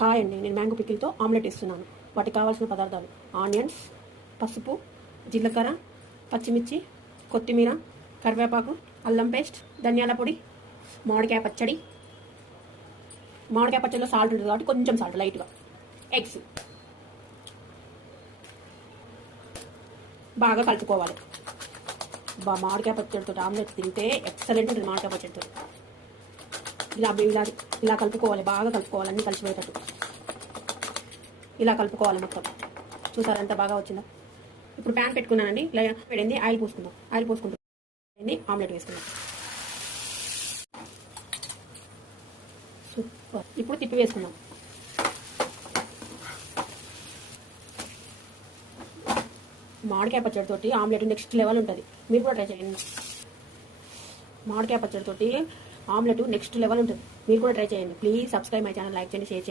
Hi అండి, నేను mango పికిల్తో omelette ఇస్తున్నాను. వాటికి కావాల్సిన పదార్థాలు: ఆనియన్స్, పసుపు, జీలకర్ర, పచ్చిమిర్చి, కొత్తిమీర, కరివేపాకు, అల్లం పేస్ట్, ధనియాల పొడి, మామిడికాయ పచ్చడి. మామిడికాయ పచ్చడిలో సాల్ట్ ఉంటుంది కాబట్టి కొంచెం సాల్ట్ లైట్గా. ఎగ్స్ బాగా కలుపుకోవాలి. మామిడికాయ పచ్చడితో ఆమ్లెట్ తింటే ఎక్సలెంట్ ఉంటుంది. మామిడికాయ పచ్చడితో ఇలా ఇలా ఇలా కలుపుకోవాలి, బాగా కలుపుకోవాలి, అన్నీ కలిసిపోయేటట్టు ఇలా కలుపుకోవాలి మొత్తం. చూసారా ఎంత బాగా వచ్చిందో. ఇప్పుడు ప్యాన్ పెట్టుకున్నానండి, ఇలా పెడింది. ఆయిల్ పోసుకుందాం. ఆయిల్ పోసుకుంటుంది ఆమ్లెట్ వేసుకుందాం. సూపర్. ఇప్పుడు తిప్పి వేసుకుందాం. మామిడికాయ పచ్చడితోటి ఆమ్లెట్ నెక్స్ట్ లెవెల్ ఉంటుంది. మీరు కూడా ట్రై చేయండి. మామిడికాయ పచ్చడితోటి ఆమ్లెట్ నెక్స్ట్ లెవెల్ ఉంటుంది. మీరు కూడా ట్రై చేయండి. Please subscribe my channel, like చేయండి, షేర్ చేయండి.